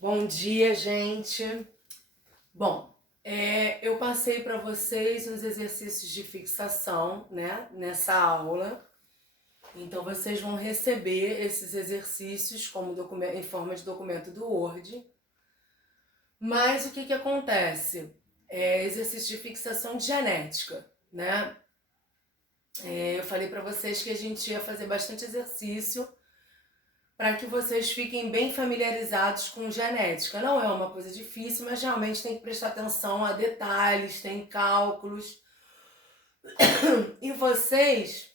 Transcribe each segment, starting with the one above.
Bom dia, gente. Bom, eu passei para vocês uns exercícios de fixação, né, nessa aula. Então, vocês vão receber esses exercícios como documento, em forma de documento do Word. Mas o que acontece? Exercício de fixação de genética, né? Eu falei para vocês que a gente ia fazer bastante exercício para que vocês fiquem bem familiarizados com genética. Não é uma coisa difícil, mas realmente tem que prestar atenção a detalhes, tem cálculos. E vocês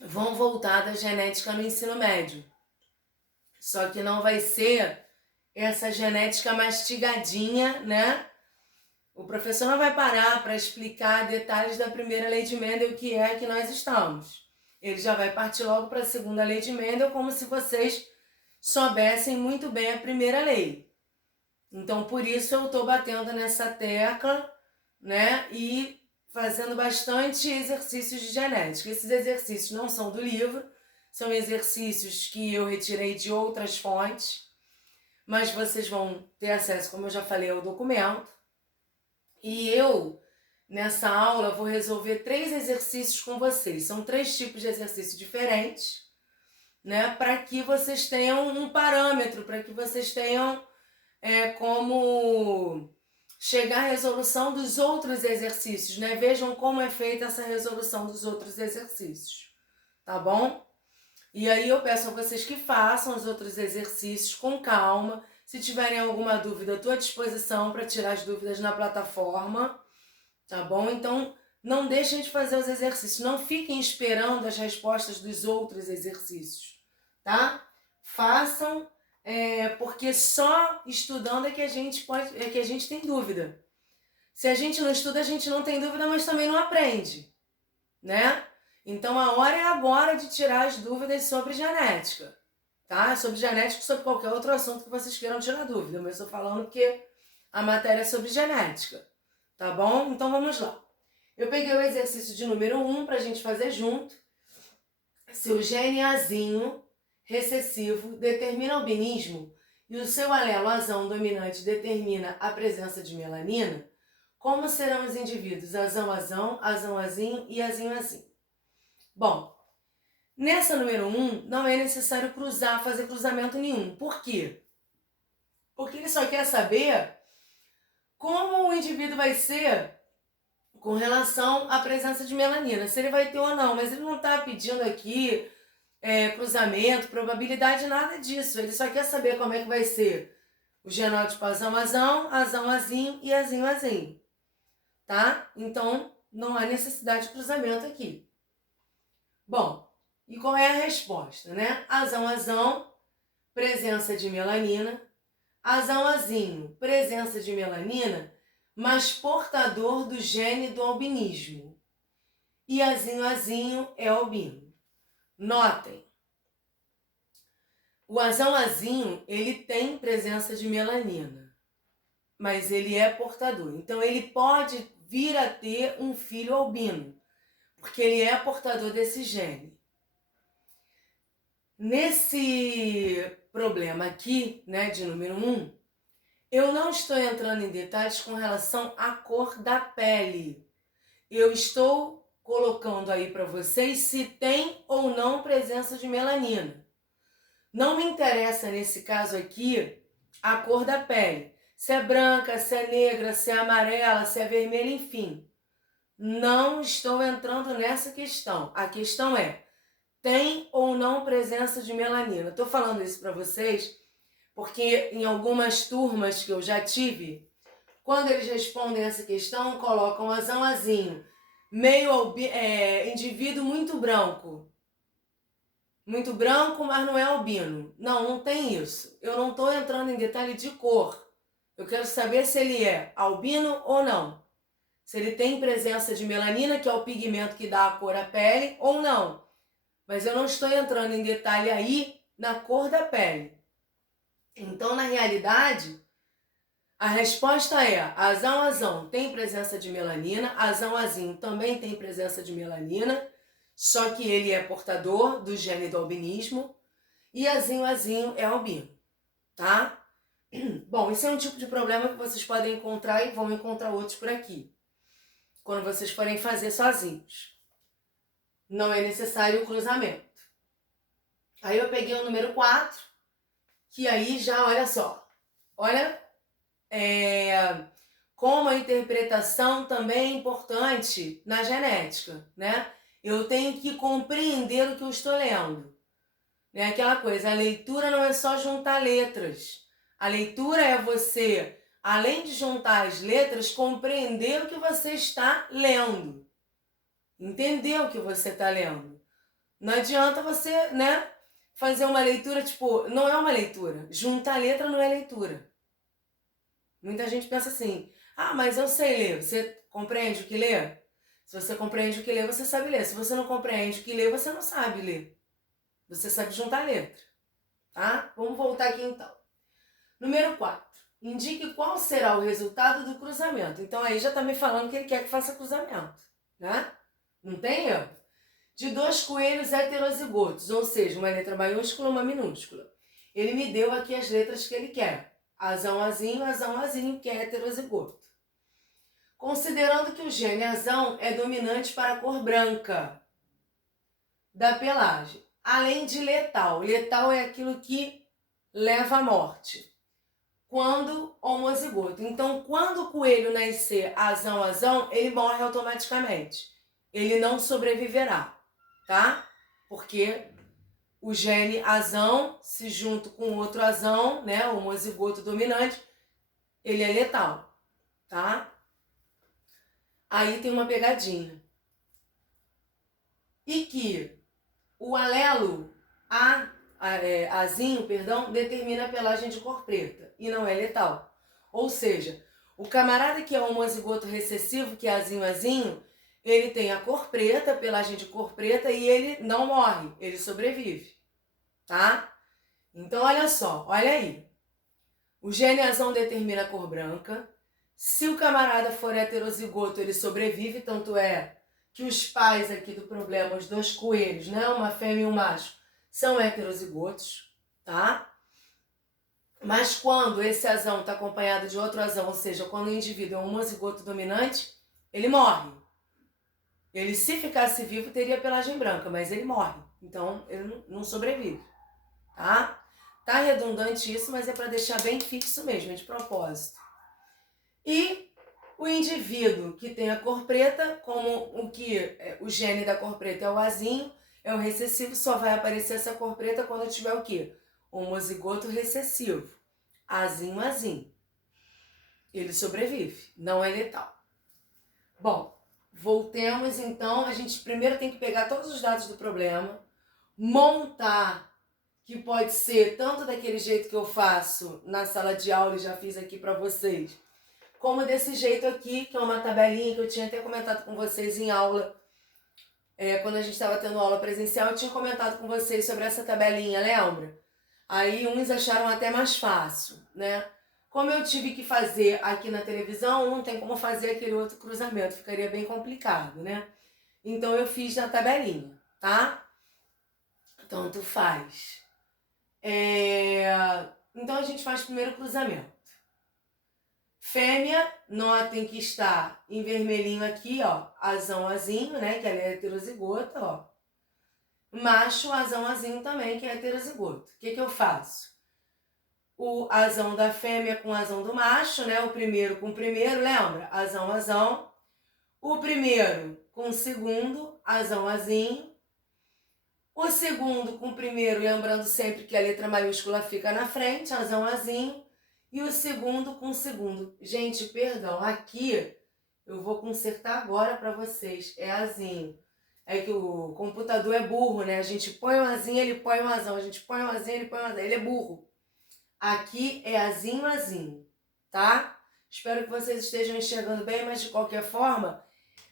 vão voltar da genética no ensino médio. Só que não vai ser essa genética mastigadinha, né? O professor não vai parar para explicar detalhes da primeira lei de Mendel, que é que nós estamos. Ele já vai partir logo para a segunda lei de Mendel, como se vocês soubessem muito bem a primeira lei. Então, por isso eu estou batendo nessa tecla, né, e fazendo bastante exercícios de genética. Esses exercícios não são do livro, são exercícios que eu retirei de outras fontes, mas vocês vão ter acesso, como eu já falei, ao documento. E eu, nessa aula, vou resolver 3 exercícios com vocês. São 3 tipos de exercícios diferentes, né, para que vocês tenham um parâmetro, para que vocês tenham como chegar à resolução dos outros exercícios, né? Vejam como é feita essa resolução dos outros exercícios, tá bom? E aí eu peço a vocês que façam os outros exercícios com calma. Se tiverem alguma dúvida, eu estou à disposição para tirar as dúvidas na plataforma, tá bom? Então, não deixem de fazer os exercícios, não fiquem esperando as respostas dos outros exercícios, tá? Façam, porque só estudando é que a gente tem dúvida. Se a gente não estuda, a gente não tem dúvida, mas também não aprende, né? Então a hora é agora de tirar as dúvidas sobre genética, tá? Sobre genética, sobre qualquer outro assunto que vocês queiram tirar dúvida, mas eu estou falando que a matéria é sobre genética, tá bom? Então vamos lá. Eu peguei o exercício de número 1 para a gente fazer junto. Se o gene azinho recessivo determina albinismo e o seu alelo azão dominante determina a presença de melanina, como serão os indivíduos azão-azão, azão-azinho e azinho-azinho? Bom, nessa número 1 não é necessário fazer cruzamento nenhum. Por quê? Porque ele só quer saber como o indivíduo vai ser com relação à presença de melanina, se ele vai ter ou não, mas ele não está pedindo aqui cruzamento, probabilidade, nada disso. Ele só quer saber como é que vai ser o genótipo azão-azão, azão-azinho e azinho-azinho, tá? Então, não há necessidade de cruzamento aqui. Bom, e qual é a resposta, né? Azão-azão, presença de melanina. Azão-azinho, presença de melanina, mas portador do gene do albinismo. E azinho-azinho é albino. Notem, o azão-azinho, ele tem presença de melanina, mas ele é portador. Então, ele pode vir a ter um filho albino, porque ele é portador desse gene. Nesse problema aqui, né, de número 1, eu não estou entrando em detalhes com relação à cor da pele. Eu estou colocando aí para vocês se tem ou não presença de melanina. Não me interessa nesse caso aqui a cor da pele. Se é branca, se é negra, se é amarela, se é vermelha, enfim. Não estou entrando nessa questão. A questão é, tem ou não presença de melanina? Estou falando isso para vocês porque em algumas turmas que eu já tive, quando eles respondem essa questão, colocam azão-azinho, indivíduo muito branco. Muito branco, mas não é albino. Não, não tem isso. Eu não estou entrando em detalhe de cor. Eu quero saber se ele é albino ou não. Se ele tem presença de melanina, que é o pigmento que dá a cor à pele, ou não. Mas eu não estou entrando em detalhe aí na cor da pele. Então, na realidade, a resposta é azão-azão tem presença de melanina, azão-azinho também tem presença de melanina, só que ele é portador do gene do albinismo, e azinho-azinho é albino, tá? Bom, esse é um tipo de problema que vocês podem encontrar e vão encontrar outros por aqui, quando vocês forem fazer sozinhos. Não é necessário o cruzamento. Aí eu peguei o número 4, que aí já, olha só, olha como a interpretação também é importante na genética, né? Eu tenho que compreender o que eu estou lendo. Né? Aquela coisa, a leitura não é só juntar letras. A leitura é você, além de juntar as letras, compreender o que você está lendo. Entender o que você está lendo. Não adianta você, né, fazer uma leitura, tipo, não é uma leitura. Juntar letra não é leitura. Muita gente pensa assim, ah, mas eu sei ler. Você compreende o que lê? Se você compreende o que lê, você sabe ler. Se você não compreende o que lê, você não sabe ler. Você sabe juntar letra. Tá? Vamos voltar aqui então. Número 4. Indique qual será o resultado do cruzamento. Então aí já está me falando que ele quer que faça cruzamento. Né? Não tem erro? De 2 coelhos heterozigotos, ou seja, uma letra maiúscula e uma minúscula. Ele me deu aqui as letras que ele quer. Azão, azinho, azão, azinho, que é heterozigoto. Considerando que o gene azão é dominante para a cor branca da pelagem, além de letal. Letal é aquilo que leva à morte. Quando homozigoto. Então, quando o coelho nascer azão, azão, ele morre automaticamente. Ele não sobreviverá, tá? Porque o gene azão, se junto com outro azão, né, o homozigoto dominante, ele é letal, tá? Aí tem uma pegadinha. E que o alelo azinho, determina a pelagem de cor preta e não é letal. Ou seja, o camarada que é homozigoto recessivo, que é azinho, ele tem a cor preta, pelagem de cor preta, e ele não morre, ele sobrevive, tá? Então, olha só, olha aí. O gene azão determina a cor branca. Se o camarada for heterozigoto, ele sobrevive, tanto é que os pais aqui do problema, os 2 coelhos, né, uma fêmea e um macho, são heterozigotos, tá? Mas quando esse azão está acompanhado de outro azão, ou seja, quando o indivíduo é um homozigoto dominante, ele morre. Ele, se ficasse vivo, teria pelagem branca, mas ele morre. Então, ele não sobrevive, tá? Tá redundante isso, mas é para deixar bem fixo mesmo, é de propósito. E o indivíduo que tem a cor preta, como o gene da cor preta é o azinho, é o recessivo, só vai aparecer essa cor preta quando tiver o quê? Homozigoto recessivo. Azinho. Ele sobrevive, não é letal. Bom, voltemos então. A gente primeiro tem que pegar todos os dados do problema, montar, que pode ser tanto daquele jeito que eu faço na sala de aula e já fiz aqui para vocês, como desse jeito aqui, que é uma tabelinha que eu tinha até comentado com vocês em aula. Quando a gente estava tendo aula presencial, eu tinha comentado com vocês sobre essa tabelinha, lembra? Aí uns acharam até mais fácil, né? Como eu tive que fazer aqui na televisão, não tem como fazer aquele outro cruzamento, ficaria bem complicado, né? Então eu fiz na tabelinha, tá? Tanto faz. Então a gente faz primeiro o cruzamento. Fêmea, notem que está em vermelhinho aqui, ó, azão, azinho, né, que ela é heterozigota, ó. Macho, azão, azinho também, que é heterozigoto. O que eu faço? O azão da fêmea com o azão do macho, né, o primeiro com o primeiro, lembra? Azão, azão. O primeiro com o segundo, azão, azinho. O segundo com o primeiro, lembrando sempre que a letra maiúscula fica na frente, azão, azinho. E o segundo com o segundo. Gente, perdão, aqui eu vou consertar agora para vocês. É azinho. É que o computador é burro, né? A gente põe um azinho, ele põe um azão. A gente põe um azinho, ele põe um azão. Ele é burro. Aqui é azinho, tá? Espero que vocês estejam enxergando bem, mas de qualquer forma,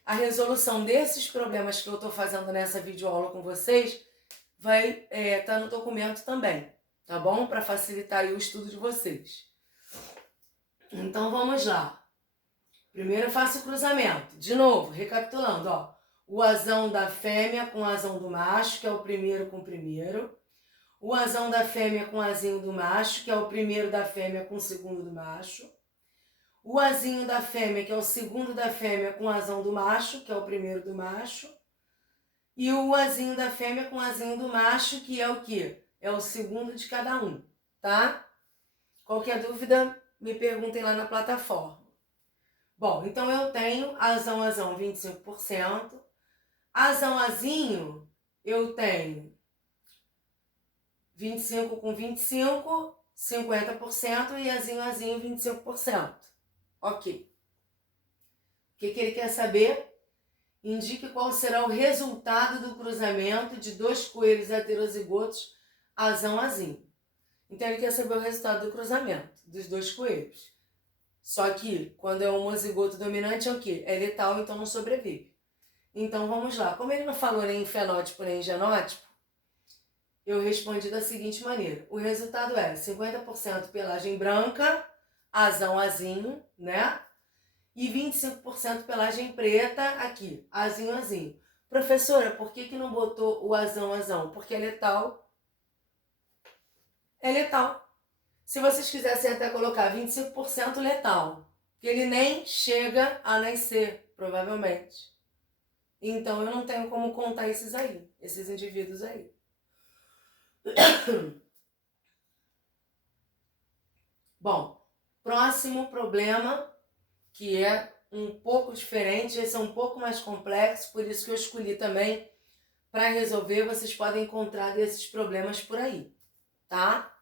a resolução desses problemas que eu estou fazendo nessa videoaula com vocês vai estar no documento também, tá bom? Para facilitar aí o estudo de vocês. Então vamos lá. Primeiro eu faço o cruzamento. De novo, recapitulando, ó. O azão da fêmea com o azão do macho, que é o primeiro com o primeiro. o azão da fêmea com o azinho do macho, que é o primeiro da fêmea com o segundo do macho, o azinho da fêmea, que é o segundo da fêmea com o azão do macho, que é o primeiro do macho, e o azinho da fêmea com o azinho do macho, que é o quê? É o segundo de cada um, tá? Qualquer dúvida, me perguntem lá na plataforma. Bom, então eu tenho azão, 25%. Azão, azinho, eu tenho 25 com 25, 50% e azinho, azinho, 25%. Ok. O que ele quer saber? Indique qual será o resultado do cruzamento de dois coelhos heterozigotos azão, azinho. Então ele quer saber o resultado do cruzamento dos dois coelhos. Só que quando é um homozigoto dominante é o quê? É letal, então não sobrevive. Então vamos lá. Como ele não falou nem em fenótipo nem em genótipo, eu respondi da seguinte maneira. O resultado é 50% pelagem branca, azão, azinho, né? E 25% pelagem preta aqui, azinho, azinho. Professora, por que não botou o azão, azão? Porque é letal. É letal. Se vocês quisessem até colocar 25% letal, que ele nem chega a nascer, provavelmente. Então eu não tenho como contar esses aí, esses indivíduos aí. Bom, próximo problema, que é um pouco diferente, esse é um pouco mais complexo, por isso que eu escolhi também para resolver. Vocês podem encontrar desses problemas por aí, tá?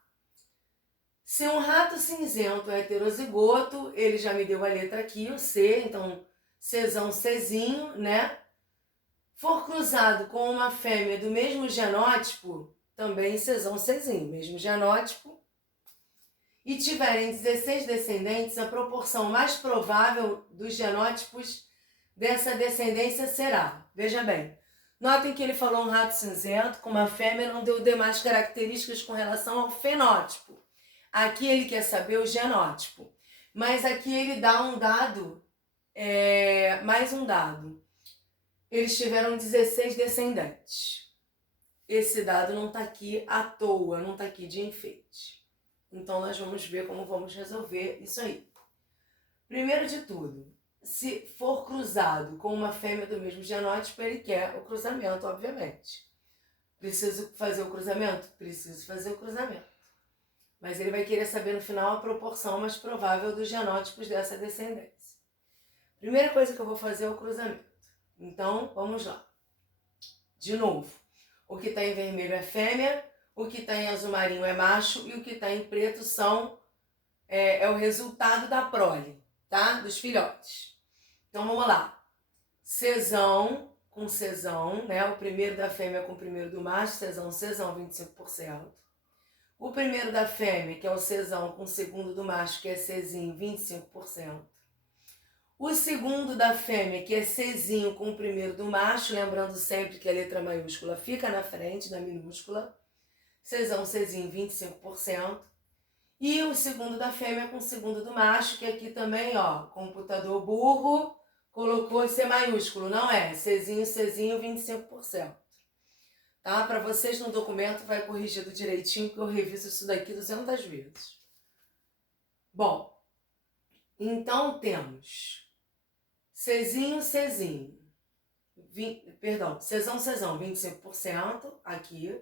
Se um rato cinzento é heterozigoto, ele já me deu a letra aqui, o C, então Czão, Czinho, né? For cruzado com uma fêmea do mesmo genótipo, também Czão, Czinho, mesmo genótipo, e tiverem 16 descendentes, a proporção mais provável dos genótipos dessa descendência será, veja bem, notem que ele falou um rato cinzento com uma fêmea, não deu demais características com relação ao fenótipo. Aqui ele quer saber o genótipo, mas aqui ele dá um dado, mais um dado. Eles tiveram 16 descendentes. Esse dado não está aqui à toa, não está aqui de enfeite. Então nós vamos ver como vamos resolver isso aí. Primeiro de tudo, se for cruzado com uma fêmea do mesmo genótipo, ele quer o cruzamento, obviamente. Preciso fazer o cruzamento? Preciso fazer o cruzamento. Mas ele vai querer saber no final a proporção mais provável dos genótipos dessa descendência. Primeira coisa que eu vou fazer é o cruzamento. Então, vamos lá. De novo, o que está em vermelho é fêmea, o que está em azul marinho é macho e o que está em preto é o resultado da prole, tá? Dos filhotes. Então, vamos lá. Czão com Czão, né? O primeiro da fêmea com o primeiro do macho, Czão, 25%. O primeiro da fêmea, que é o Czão, com o segundo do macho, que é Czinho, 25%. O segundo da fêmea, que é Czinho, com o primeiro do macho, lembrando sempre que a letra maiúscula fica na frente da minúscula. Czão, Czinho, 25%. E o segundo da fêmea com o segundo do macho, que aqui também, ó, computador burro, colocou C maiúsculo, não é? Czinho, 25%. Tá? Para vocês no documento vai corrigido direitinho, porque eu reviso isso daqui 200 vezes. Bom, então temos Czinho, Czinho, Czão, 25%, aqui.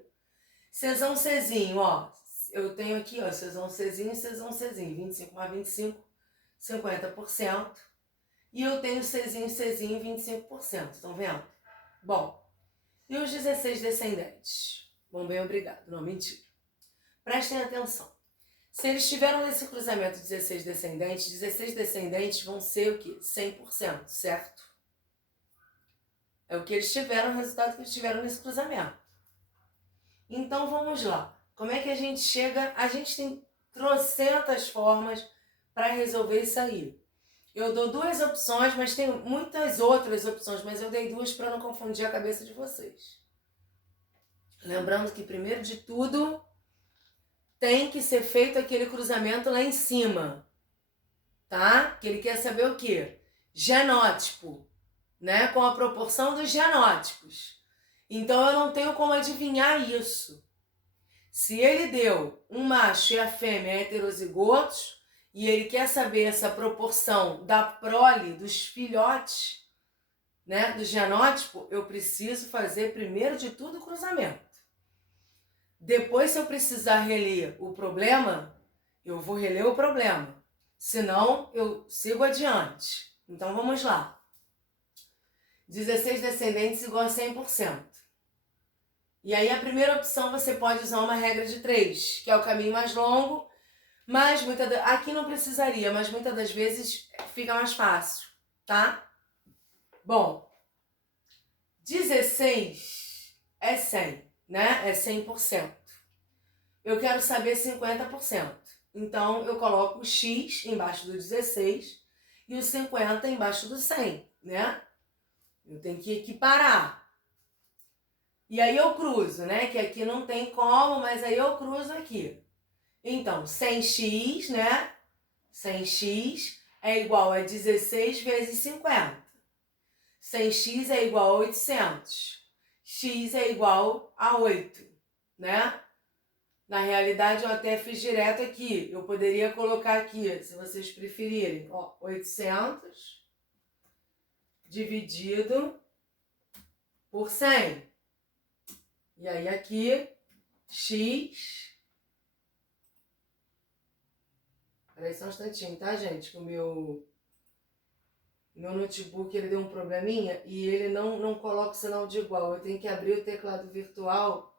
Czão, Czinho, ó, eu tenho aqui, ó, Czão, Czinho, 25 mais 25, 50%. E eu tenho Czinho, 25%, estão vendo? Bom, e os 16 descendentes? Bom, bem, obrigado. Não, mentira. Prestem atenção. Se eles tiveram nesse cruzamento 16 descendentes vão ser o quê? 100%, certo? É o que eles tiveram, o resultado que eles tiveram nesse cruzamento. Então, vamos lá. Como é que a gente chega? A gente tem trocentas formas para resolver isso aí. Eu dou duas opções, mas tem muitas outras opções, mas eu dei duas para não confundir a cabeça de vocês. Lembrando que, primeiro de tudo, tem que ser feito aquele cruzamento lá em cima, tá? Que ele quer saber o quê? Genótipo, né? Com a proporção dos genótipos. Então, eu não tenho como adivinhar isso. Se ele deu um macho e a fêmea heterozigotos, e ele quer saber essa proporção da prole, dos filhotes, né, do genótipo, eu preciso fazer, primeiro de tudo, o cruzamento. Depois, se eu precisar reler o problema, eu vou reler o problema. Senão, eu sigo adiante. Então, vamos lá. 16 descendentes igual a 100%. E aí, a primeira opção, você pode usar uma regra de 3, que é o caminho mais longo, mas aqui não precisaria, mas muitas das vezes fica mais fácil, tá? Bom, 16 é 100, né? É 100%. Eu quero saber 50%. Então, eu coloco o X embaixo do 16 e o 50 embaixo do 100, né? Eu tenho que equiparar. E aí eu cruzo, né? Que aqui não tem como, mas aí eu cruzo aqui. Então, 100x, né? 100x é igual a 16 vezes 50. 100x é igual a 800. X é igual a 8, né? Na realidade, eu até fiz direto aqui. Eu poderia colocar aqui, se vocês preferirem, ó, 800 dividido por 100. E aí aqui, x... Peraí só um instantinho, tá, gente? Que o meu notebook, ele deu um probleminha e ele não coloca o sinal de igual. Eu tenho que abrir o teclado virtual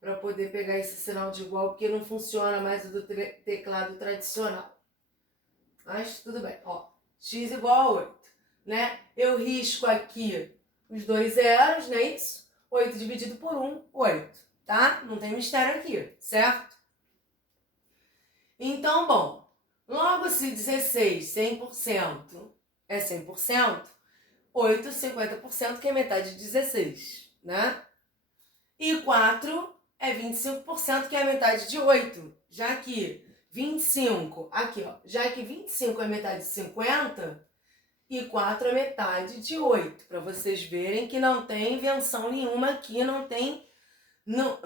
para poder pegar esse sinal de igual, porque não funciona mais o do teclado tradicional. Mas tudo bem, ó. X igual a 8, né? Eu risco aqui os dois zeros, não é isso? 8 dividido por 1, 8, tá? Não tem mistério aqui, certo? Então, bom, logo se 16, 100% é 100%, 8, 50%, que é metade de 16, né? E 4 é 25%, que é a metade de 8, já que 25, aqui ó, já que 25 é metade de 50 e 4 é metade de 8, para vocês verem que não tem invenção nenhuma aqui, não tem,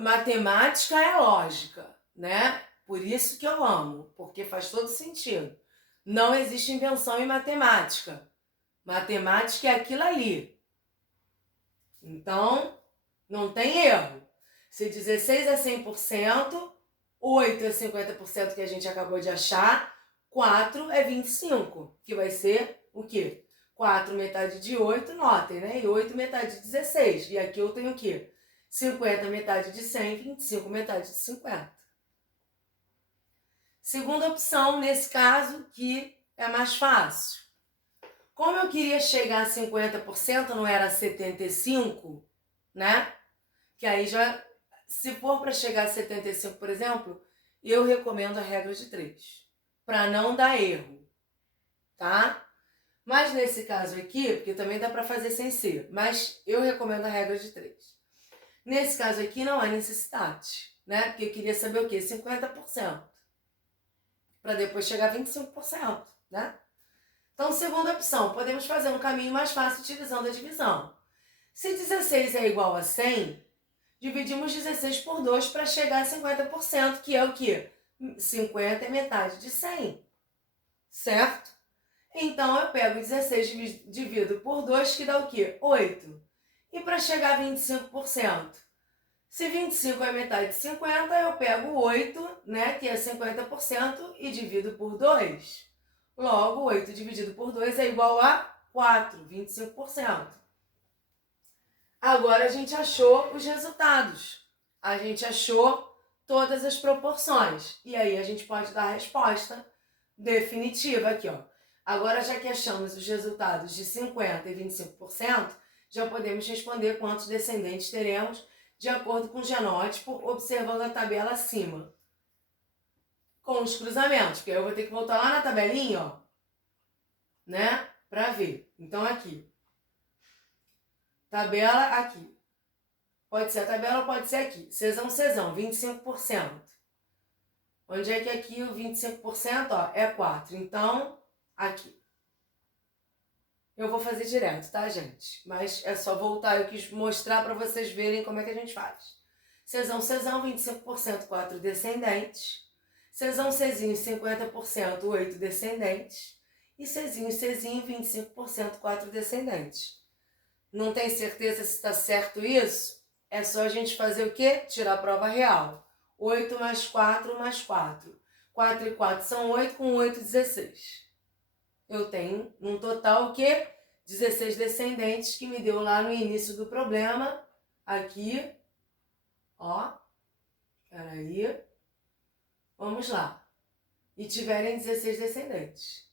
matemática é lógica, né? Por isso que eu amo, porque faz todo sentido. Não existe invenção em matemática. Matemática é aquilo ali. Então, não tem erro. Se 16 é 100%, 8 é 50% que a gente acabou de achar, 4 é 25, que vai ser o quê? 4 metade de 8, notem, né? E 8 metade de 16. E aqui eu tenho o quê? 50 metade de 100, 25 metade de 50. Segunda opção, nesse caso, que é mais fácil. Como eu queria chegar a 50%, não era 75%, né? Que aí já, se for para chegar a 75%, por exemplo, eu recomendo a regra de 3, para não dar erro, tá? Mas nesse caso aqui, porque também dá para fazer sem ser, mas eu recomendo a regra de 3. Nesse caso aqui não há necessidade, né? Porque eu queria saber o quê? 50%. Para depois chegar a 25%, né? Então, segunda opção, podemos fazer um caminho mais fácil utilizando a divisão. Se 16 é igual a 100, dividimos 16 por 2 para chegar a 50%, que é o quê? 50 é metade de 100, certo? Então, eu pego 16 e divido por 2, que dá o quê? 8. E para chegar a 25%, se 25 é metade de 50, eu pego 8, né, que é 50%, e divido por 2. Logo, 8 dividido por 2 é igual a 4, 25%. Agora a gente achou os resultados. A gente achou todas as proporções. E aí a gente pode dar a resposta definitiva aqui, ó. Agora, já que achamos os resultados de 50% e 25%, já podemos responder quantos descendentes teremos de acordo com o genótipo, observando a tabela acima. Com os cruzamentos, porque eu vou ter que voltar lá na tabelinha, ó, né, para ver. Então, aqui. Tabela aqui. Pode ser a tabela ou pode ser aqui. Cesão, 25%. Onde é que aqui o 25%, ó, é 4. Então, aqui. Eu vou fazer direto, tá, gente? Mas é só voltar. Eu quis mostrar para vocês verem como é que a gente faz. Czão, 25%, 4 descendentes. Czão, Czinho, 50%, 8 descendentes. E Czinho, 25%, 4 descendentes. Não tem certeza se está certo isso? É só a gente fazer o quê? Tirar a prova real. 8 mais 4 mais 4. 4 e 4 são 8, com 8, 16. Eu tenho, num total, o quê? 16 descendentes, que me deu lá no início do problema. Aqui, ó. Peraí. Vamos lá. E tiverem 16 descendentes.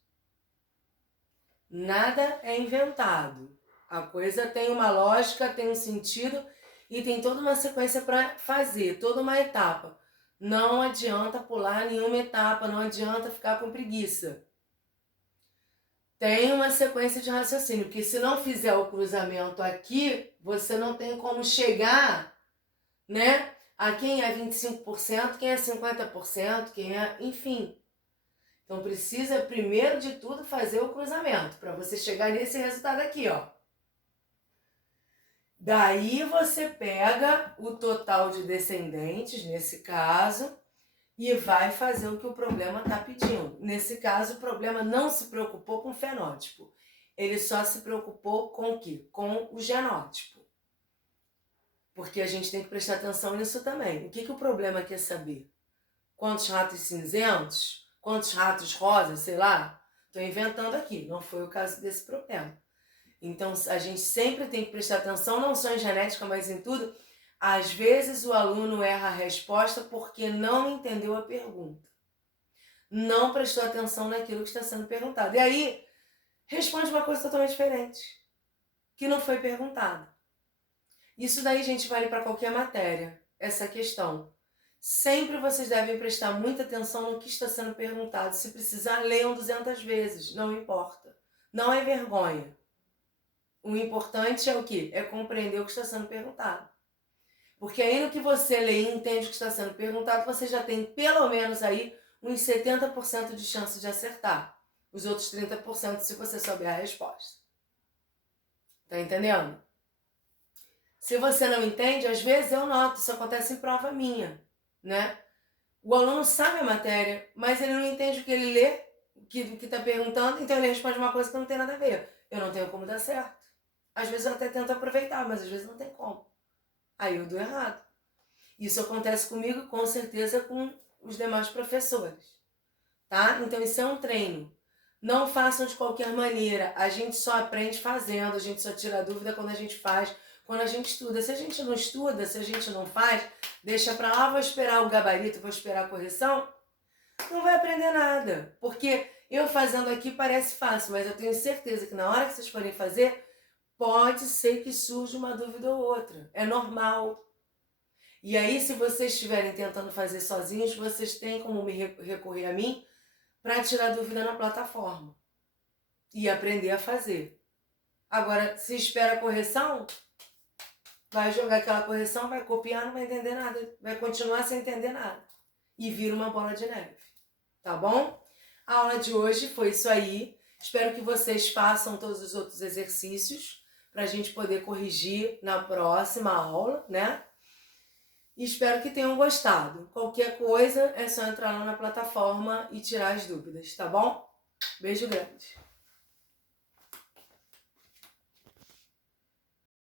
Nada é inventado. A coisa tem uma lógica, tem um sentido e tem toda uma sequência para fazer, toda uma etapa. Não adianta pular nenhuma etapa, não adianta ficar com preguiça. Tem uma sequência de raciocínio, porque se não fizer o cruzamento aqui, você não tem como chegar, né, a quem é 25%, quem é 50%, quem é, enfim. Então precisa, primeiro de tudo, fazer o cruzamento, para você chegar nesse resultado aqui, ó. Daí você pega o total de descendentes, nesse caso, e vai fazer o que o problema está pedindo. Nesse caso, o problema não se preocupou com o fenótipo. Ele só se preocupou com o quê? Com o genótipo. Porque a gente tem que prestar atenção nisso também. O que o problema quer saber? Quantos ratos cinzentos? Quantos ratos rosas? Sei lá. Estou inventando aqui. Não foi o caso desse problema. Então, a gente sempre tem que prestar atenção, não só em genética, mas em tudo. Às vezes, o aluno erra a resposta porque não entendeu a pergunta. Não prestou atenção naquilo que está sendo perguntado. E aí, responde uma coisa totalmente diferente, que não foi perguntado. Isso daí, gente, vale para qualquer matéria, essa questão. Sempre vocês devem prestar muita atenção no que está sendo perguntado. Se precisar, leiam 200 vezes, não importa. Não é vergonha. O importante é o quê? É compreender o que está sendo perguntado. Porque aí no que você lê e entende o que está sendo perguntado, você já tem pelo menos aí uns 70% de chance de acertar. Os outros 30% se você souber a resposta. Tá entendendo? Se você não entende, às vezes eu noto, isso acontece em prova minha, né? O aluno sabe a matéria, mas ele não entende o que ele lê, o que está perguntando, então ele responde uma coisa que não tem nada a ver. Eu não tenho como dar certo. Às vezes eu até tento aproveitar, mas às vezes não tem como. Aí eu dou errado. Isso acontece comigo, com certeza, com os demais professores. Tá? Então isso é um treino. Não façam de qualquer maneira. A gente só aprende fazendo, a gente só tira dúvida quando a gente faz, quando a gente estuda. Se a gente não estuda, se a gente não faz, deixa pra lá, vou esperar o gabarito, vou esperar a correção, não vai aprender nada. Porque eu fazendo aqui parece fácil, mas eu tenho certeza que na hora que vocês forem fazer, pode ser que surja uma dúvida ou outra. É normal. E aí, se vocês estiverem tentando fazer sozinhos, vocês têm como recorrer a mim para tirar dúvida na plataforma e aprender a fazer. Agora, se espera a correção, vai jogar aquela correção, vai copiar, não vai entender nada, vai continuar sem entender nada. E vira uma bola de neve. Tá bom? A aula de hoje foi isso aí. Espero que vocês façam todos os outros exercícios para a gente poder corrigir na próxima aula, né? E espero que tenham gostado. Qualquer coisa é só entrar lá na plataforma e tirar as dúvidas, tá bom? Beijo grande!